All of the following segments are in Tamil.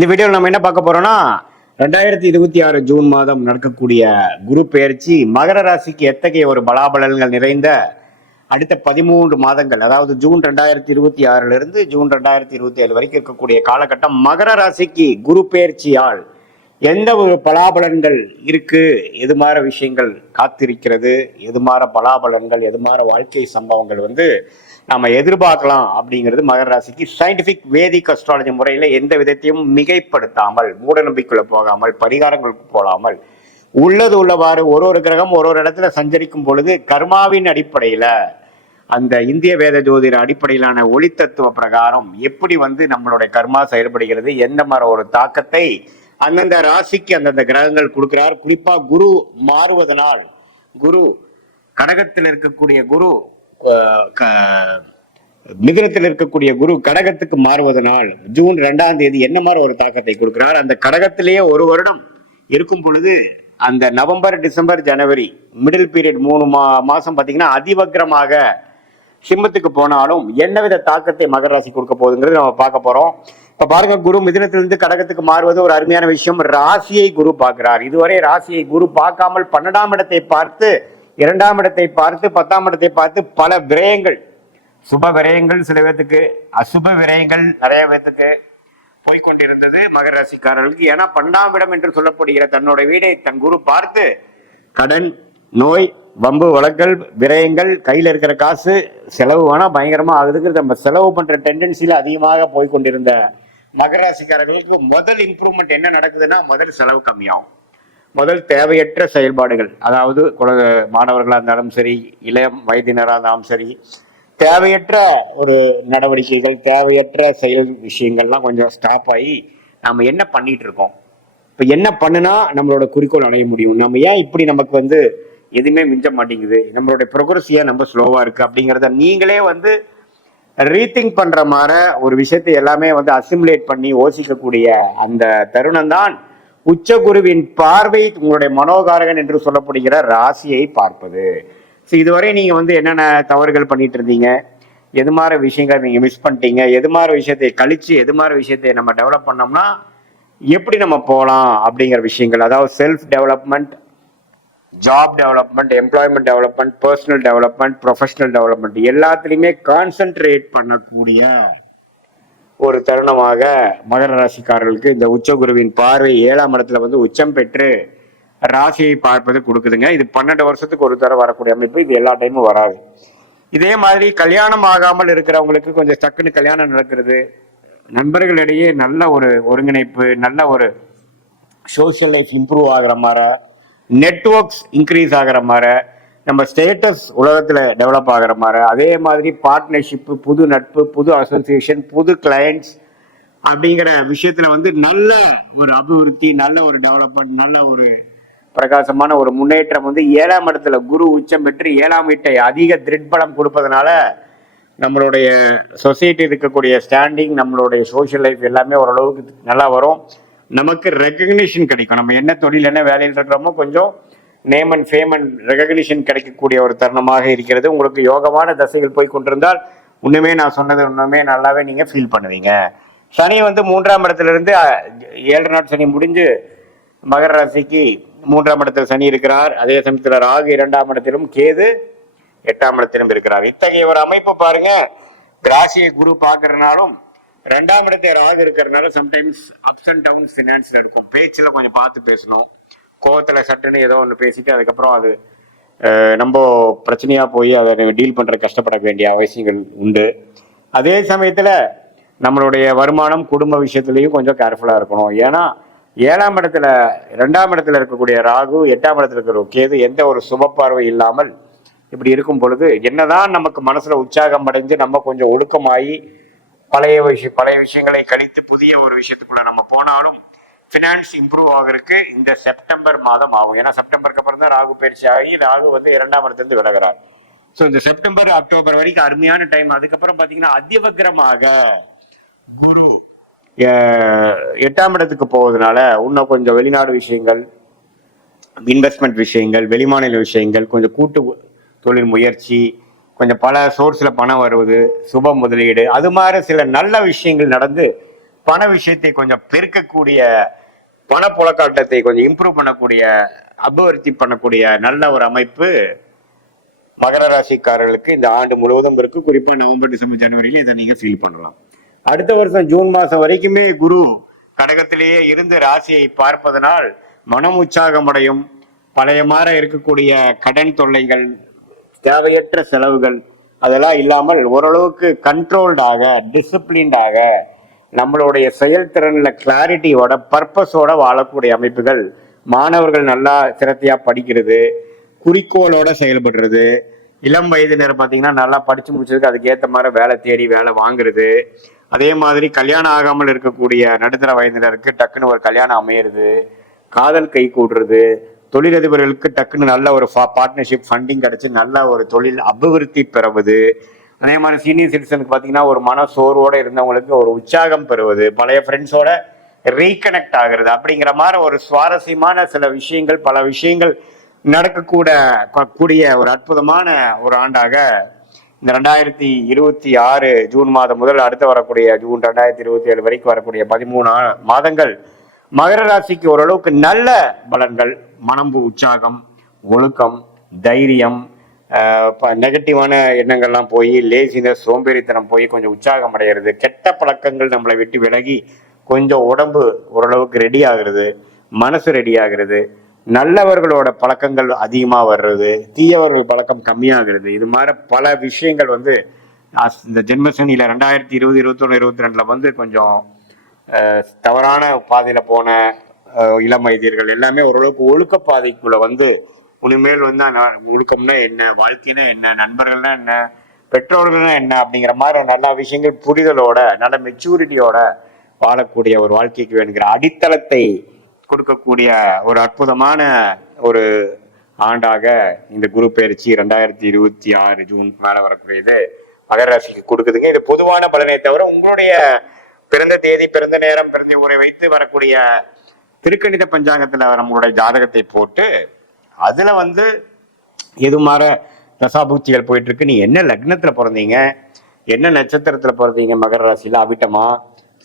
இந்த வீடியோவில் நம்ம என்ன பார்க்க போறோம்னா 2026 ஜூன் மாதம் நடக்கக்கூடிய குரு பெயர்ச்சி மகர ராசிக்கு எத்தகைய ஒரு பலாபலன்கள் நிறைந்த அடுத்த 13 மாதங்கள், அதாவது ஜூன் 2026 இருந்து ஜூன் 2027 வரைக்கும் இருக்கக்கூடிய காலகட்டம் மகர ராசிக்கு குரு பெயர்ச்சியால் எந்த ஒரு பலாபலன்கள் இருக்கு, எது மாதிரி விஷயங்கள் காத்திருக்கிறது, எது மாதிரி பலாபலன்கள், எது மாதிரி வாழ்க்கை சம்பவங்கள் நாம எதிர்பார்க்கலாம் அப்படிங்கிறது மகர ராசிக்கு சயின்டிபிக் வேதிக் அஸ்ட்ராலஜி முறையில எந்த விதத்தையும் மிகைப்படுத்தாமல், மூட நம்பிக்கைக்குள்ள போகாமல், பரிகாரங்களுக்கு போகாமல், உள்ளது உள்ளவாறு ஒரு கிரகம் ஒரு இடத்துல சஞ்சரிக்கும் பொழுது கர்மாவின் அடிப்படையில, அந்த இந்திய வேத ஜோதிட அடிப்படையிலான ஒளி தத்துவ பிரகாரம் எப்படி நம்மளுடைய கர்மா செயல்படுகிறது, எந்த மாதிரி ஒரு தாக்கத்தை அந்தந்த ராசிக்கு அந்தந்த கிரகங்கள் கொடுக்கிறார். குறிப்பா குரு மாறுவதனால், குரு கடகத்தில் இருக்கக்கூடிய குரு மிதுனத்தில் இருக்கக்கூடிய குரு கடகத்துக்கு மாறுவதனால் ஜூன் 2ஆம் தேதி என்ன மாதிரி ஒரு தாக்கத்தை கொடுக்கிறார். அந்த கடகத்திலேயே ஒரு வருடம் இருக்கும் பொழுது அந்த நவம்பர், டிசம்பர், ஜனவரி மிடில் பீரியட் 3 மாசம் பார்த்தீங்கன்னா அதிவக்ரமாக சிம்மத்துக்கு போனாலும் என்ன வித தாக்கத்தை மகர ராசி கொடுக்க போகுதுங்கிறது நம்ம பார்க்க போறோம். இப்ப பாருங்க, குரு மிதுனத்திலிருந்து கடகத்துக்கு மாறுவது ஒரு அருமையான விஷயம். ராசியை குரு பார்க்கிறார். இதுவரை ராசியை குரு பார்க்காமல் 12ஆம் இடத்தை பார்த்து, 2ஆம் இடத்தை பார்த்து, 10ஆம் இடத்தை பார்த்து பல விரயங்கள், சுப விரயங்கள் சில பேத்துக்கு, அசுப விரயங்கள் நிறைய பேத்துக்கு போய்கொண்டிருந்தது மகர ராசிக்காரர்களுக்கு. ஏன்னா 12ஆம் இடம் என்று சொல்லப்படுகிற தன்னோட வீடை தன் குரு பார்த்து கடன், நோய், வம்பு வழக்கல், விரயங்கள், கையில இருக்கிற காசு செலவு வேணா பயங்கரமா ஆகுதுங்கிறது நம்ம செலவு பண்ற டெண்டன்சியில அதிகமாக போய்கொண்டிருந்த மகர ராசிக்காரர்களுக்கு முதல் இம்ப்ரூவ்மெண்ட் என்ன நடக்குதுன்னா, முதல் செலவு கம்மியாகும். முதல் தேவையற்ற செயல்பாடுகள், அதாவது மாணவர்களாக இருந்தாலும் சரி, இளம் வயதினராக இருந்தாலும் சரி, தேவையற்ற ஒரு நடவடிக்கைகள், தேவையற்ற செயல் விஷயங்கள்லாம் கொஞ்சம் ஸ்டாப் ஆகி நம்ம என்ன பண்ணிட்டு இருக்கோம், இப்போ என்ன பண்ணுனா நம்மளோட குறிக்கோள் அடைய முடியும், நம்ம ஏன் இப்படி நமக்கு எதுவுமே மிஞ்ச மாட்டேங்குது, நம்மளுடைய ப்ரோக்ரஸ் ஏன் நம்ம ஸ்லோவா இருக்கு அப்படிங்கிறத நீங்களே ரீதிங்க் பண்ற மாதிரி ஒரு விஷயத்தை எல்லாமே அசிமுலேட் பண்ணி யோசிக்கக்கூடிய அந்த தருணம் தான் உச்சகுருவின் பார்வை உங்களுடைய மனோகாரகன் என்று சொல்லப்படுகிற ராசியை பார்ப்பது. ஸோ இதுவரை நீங்க என்னென்ன தவறுகள் பண்ணிட்டு இருந்தீங்க, எது மாதிரி விஷயங்கள் நீங்க மிஸ் பண்ணிட்டீங்க, எது மாதிரி விஷயத்தை கழிச்சு எது மாதிரி விஷயத்தை நம்ம டெவலப் பண்ணோம்னா எப்படி நம்ம போகலாம் அப்படிங்கிற விஷயங்கள், அதாவது self development, job development, employment development, personal development, professional development எல்லாத்துலேயுமே கான்சென்ட்ரேட் பண்ணக்கூடிய ஒரு தருணமாக மகர ராசிக்காரர்களுக்கு இந்த உச்சகுருவின் பார்வை 7ஆம் இடத்துல உச்சம் பெற்று ராசியை பார்ப்பது கொடுக்குதுங்க. இது 12 வருஷத்துக்கு ஒரு தடவை வரக்கூடிய அமைப்பு. இது எல்லா டைமும் வராது. இதே மாதிரி கல்யாணம் ஆகாமல் இருக்கிறவங்களுக்கு கொஞ்சம் டக்குன்னு கல்யாணம் நடக்கிறது, நண்பர்களிடையே நல்ல ஒரு ஒருங்கிணைப்பு, நல்ல ஒரு சோசியல் லைஃப் இம்ப்ரூவ் ஆகிற மாதிரி, நெட்வொர்க்ஸ் இன்க்ரீஸ் ஆகிற மாதிரி, நம்ம ஸ்டேட்டஸ் உலகத்தில் டெவலப் ஆகிற மாதிரி, அதே மாதிரி பார்ட்னர்ஷிப்பு, புது நட்பு, புது அசோசியேஷன், புது கிளையண்ட்ஸ் அப்படிங்கிற விஷயத்துல நல்ல ஒரு அபிவிருத்தி, நல்ல ஒரு டெவலப்மெண்ட், நல்ல ஒரு பிரகாசமான ஒரு முன்னேற்றம் 7ஆம் இடத்துல குரு உச்சம் பெற்று 7ஆம் வீட்டை அதிக திருட்பலம் கொடுப்பதனால நம்மளுடைய சொசைட்டி இருக்கக்கூடிய ஸ்டாண்டிங், நம்மளுடைய சோஷியல் லைஃப் எல்லாமே ஓரளவுக்கு நல்லா வரும். நமக்கு ரெகக்னிஷன் கிடைக்கும். நம்ம என்ன தொழில், என்ன வேலையில் இருக்கிறோமோ கொஞ்சம் name and fame and recognition கிடைக்கக்கூடிய ஒரு தருணமாக இருக்கிறது. உங்களுக்கு யோகமான தசைகள் போய் கொண்டிருந்தால் இன்னுமே நான் சொன்னது இன்னுமே நல்லாவே நீங்க ஃபீல் பண்ணுவீங்க. சனி 3ஆம் இடத்துல இருந்து 7 நாள் சனி முடிஞ்சு மகர ராசிக்கு 3ஆம் இடத்துல சனி இருக்கிறார். அதே சமயத்துல ராகு 2ஆம் இடத்திலும், கேது 8ஆம் இடத்திலும் இருக்கிறார். இத்தகைய ஒரு அமைப்பு பாருங்க. ராசியை குரு பார்க்கறதுனாலும் 2ஆம் இடத்தை ராகு இருக்கிறதுனால சம்டைம்ஸ் அப்ஸ் அண்ட் டவுன்ஸ் ஃபினான்ஸ்ல இருக்கும். பேச்சுல கொஞ்சம் பார்த்து பேசணும். கோவத்துல சட்டுன்னு ஏதோ ஒன்று பேசிட்டு அதுக்கப்புறம் அது நம்ம பிரச்சனையா போய் அதை டீல் பண்ற கஷ்டப்பட வேண்டிய அவசியங்கள் உண்டு. அதே சமயத்துல நம்மளுடைய வருமானம், குடும்ப விஷயத்துலையும் கொஞ்சம் கேர்ஃபுல்லா இருக்கணும். ஏன்னா 7ஆம் இடத்துல 2ஆம் இடத்துல இருக்கக்கூடிய ராகு, 8ஆம் இடத்துல இருக்கிற கேது எந்த ஒரு சுப பார்வை இல்லாமல் இப்படி இருக்கும் பொழுது என்னதான் நமக்கு மனசுல உற்சாகம் அடைஞ்சு நம்ம கொஞ்சம் ஒழுக்கமாகி பழைய விஷயங்களை கழித்து புதிய ஒரு விஷயத்துக்குள்ள நம்ம போனாலும் ஃபினான்ஸ் இம்ப்ரூவ் ஆகிறதுக்கு இந்த செப்டம்பர் மாதம் ஆகும். ஏன்னா செப்டம்பருக்கு அப்புறம் தான் ராகு பயிற்சி ஆகி ராகு 2ஆம் இடத்துல விலகிறார். ஸோ இந்த செப்டம்பர், அக்டோபர் வரைக்கும் அருமையான டைம். அதுக்கப்புறம் பார்த்தீங்கன்னா அதிவக்ரமாக குரு 8ஆம் இடத்துக்கு போவதனால இன்னும் கொஞ்சம் வெளிநாடு விஷயங்கள், இன்வெஸ்ட்மெண்ட் விஷயங்கள், வெளிமாநில விஷயங்கள், கொஞ்சம் கூட்டு தொழில் முயற்சி, கொஞ்சம் பல சோர்ஸ்ல பணம் வருவது, சுப முதலீடு, அது மாதிரி சில நல்ல விஷயங்கள் நடந்து பண விஷயத்தை கொஞ்சம் பெருக்கக்கூடிய, பணப்புழக்காட்டத்தை கொஞ்சம் இம்ப்ரூவ் பண்ணக்கூடிய, அபிவிருத்தி பண்ணக்கூடிய நல்ல ஒரு அமைப்பு மகர ராசிக்காரர்களுக்கு இந்த ஆண்டு முழுவதும் இருக்கு. குறிப்பா நவம்பர், டிசம்பர், ஜனவரியில இதை நீங்க ஃபீல் பண்ணலாம். அடுத்த வருஷம் ஜூன் மாசம் வரைக்குமே குரு கடகத்திலேயே இருந்து ராசியை பார்ப்பதனால் மனம் உற்சாகமடையும். பழைய மாற இருக்கக்கூடிய கடன் தொல்லைகள், தேவையற்ற செலவுகள் அதெல்லாம் இல்லாமல் ஓரளவுக்கு கண்ட்ரோல்டாக, டிசிப்ளின்டாக, நம்மளுடைய செயல்திறன்ல கிளாரிட்டியோட, பர்பஸோட வாழக்கூடிய அமைப்புகள். மாணவர்கள் நல்லா சிரத்தையா படிக்கிறது, குறிக்கோளோட செயல்படுறது. இளம் வயதினர் பார்த்தீங்கன்னா நல்லா படிச்சு முடிச்சதுக்கு அதுக்கு ஏற்ற மாதிரி வேலை தேடி வேலை வாங்குறது. அதே மாதிரி கல்யாணம் ஆகாமல் இருக்கக்கூடிய நடுத்தர வயதினருக்கு டக்குன்னு ஒரு கல்யாணம் அமையிறது, காதல் கை கூடுறது, தொழிலதிபர்களுக்கு டக்குன்னு நல்ல ஒரு பார்ட்னர்ஷிப் ஃபண்டிங் கிடைச்சி நல்ல ஒரு தொழில் அபிவிருத்தி பெறுவது. அதே மாதிரி சீனியர் சிட்டிசனுக்கு பார்த்தீங்கன்னா ஒரு மன சோர்வோட இருந்தவங்களுக்கு ஒரு உற்சாகம் பெறுவது, பழைய ஃப்ரெண்ட்ஸோட ரீகனெக்ட் ஆகுறது, அப்படிங்கிற மாதிரி ஒரு சுவாரஸ்யமான சில விஷயங்கள், பல விஷயங்கள் நடக்கக்கூடிய ஒரு அற்புதமான ஒரு ஆண்டாக இந்த 2026 ஜூன் மாதம் முதல் அடுத்து வரக்கூடிய ஜூன் 2027 வரைக்கும் வரக்கூடிய 13 மாதங்கள் மகர ராசிக்கு ஓரளவுக்கு நல்ல பலன்கள். மனம்பு உற்சாகம், ஒழுக்கம், தைரியம், நெகட்டிவான எண்ணங்கள்லாம் போய் லேசினஸ், சோம்பேறித்தனம் போய் கொஞ்சம் உற்சாகம் அடைகிறது. கெட்ட பழக்கங்கள் நம்மளை விட்டு விலகி கொஞ்சம் உடம்பு ஓரளவுக்கு ரெடி ஆகுறது, மனசு ரெடி ஆகுறது, நல்லவர்களோட பழக்கங்கள் அதிகமாக வர்றது, தீயவர்கள் பழக்கம் கம்மியாகிறது. இது மாதிரி பல விஷயங்கள் இந்த ஜென்மசனியில 2020, 21, 22 கொஞ்சம் தவறான பாதையில போன இளம் வயதியர்கள் எல்லாமே ஓரளவுக்கு ஒழுக்க பாதைக்குள்ள உனிமேல் ஒழுக்கம்னா என்ன, வாழ்க்கைனா என்ன, நண்பர்கள்னா என்ன, பெற்றோர்கள்னா என்ன அப்படிங்கிற மாதிரி நல்ல விஷயங்கள் புரிதலோட, நல்ல மெச்சூரிட்டியோட வாழக்கூடிய ஒரு வாழ்க்கைக்கு வேணுங்கிற அடித்தளத்தை கொடுக்கக்கூடிய ஒரு அற்புதமான ஒரு ஆண்டாக இந்த குரு பயிற்சி 2026 ஜூன் மேல வரக்கூடியது மகர ராசிக்கு கொடுக்குதுங்க. இது பொதுவான பலனை தவிர உங்களுடைய பிறந்த தேதி, பிறந்த நேரம், பிறந்த ஊரை வைத்து வரக்கூடிய திருக்கணித பஞ்சாங்கத்துல நம்மளுடைய ஜாதகத்தை போட்டு அதுல எது மாற தசாபுக்திகள் போயிட்டு இருக்கு, நீ என்ன லக்னத்துல பிறந்தீங்க, என்ன நட்சத்திரத்துல பிறந்தீங்க, மகர ராசியில அவிட்டமா,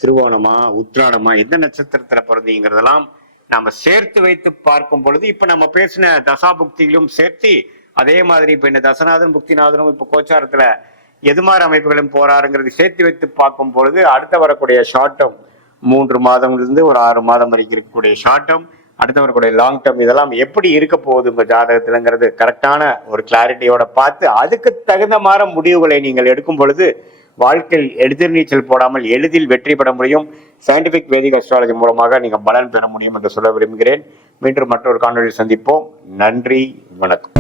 திருவோணமா, உத்திராடமா, எந்த நட்சத்திரத்துல பிறந்தீங்கிறதெல்லாம் நம்ம சேர்த்து வைத்து பார்க்கும் பொழுது இப்ப நம்ம பேசின தசாபுக்திகளும் சேர்த்து அதே மாதிரி இப்ப இந்த தசநாதன் புக்திநாதனும் இப்ப கோச்சாரத்துல எது மாதிரி அமைப்புகளும் போறாருங்கிறது சேர்த்து வைத்து பார்க்கும் பொழுது அடுத்த வரக்கூடிய ஷார்ட் டேர்ம் 3 மாதம்ல ஒரு 6 மாதம் வரைக்கும் இருக்கக்கூடிய ஷார்ட் டேர்ம், அடுத்து வரக்கூடிய லாங் டேர்ம், இதெல்லாம் எப்படி இருக்க போகுது உங்க ஜாதகத்துலங்கிறது கரெக்டான ஒரு கிளாரிட்டியோட பார்த்து அதுக்கு தகுந்த மாதிரி முடிவுகளை நீங்கள் எடுக்கும் பொழுது வாழ்க்கையில் எதிர்நீச்சல் போடாமல் எளிதில் வெற்றி பெற முடியும். சயின்டிபிக் வேதிக் அஸ்ட்ராலஜி மூலமாக நீங்கள் பலன் பெற முடியும் என்று சொல்ல விரும்புகிறேன். மீண்டும் மற்றொரு காணொலியில் சந்திப்போம். நன்றி, வணக்கம்.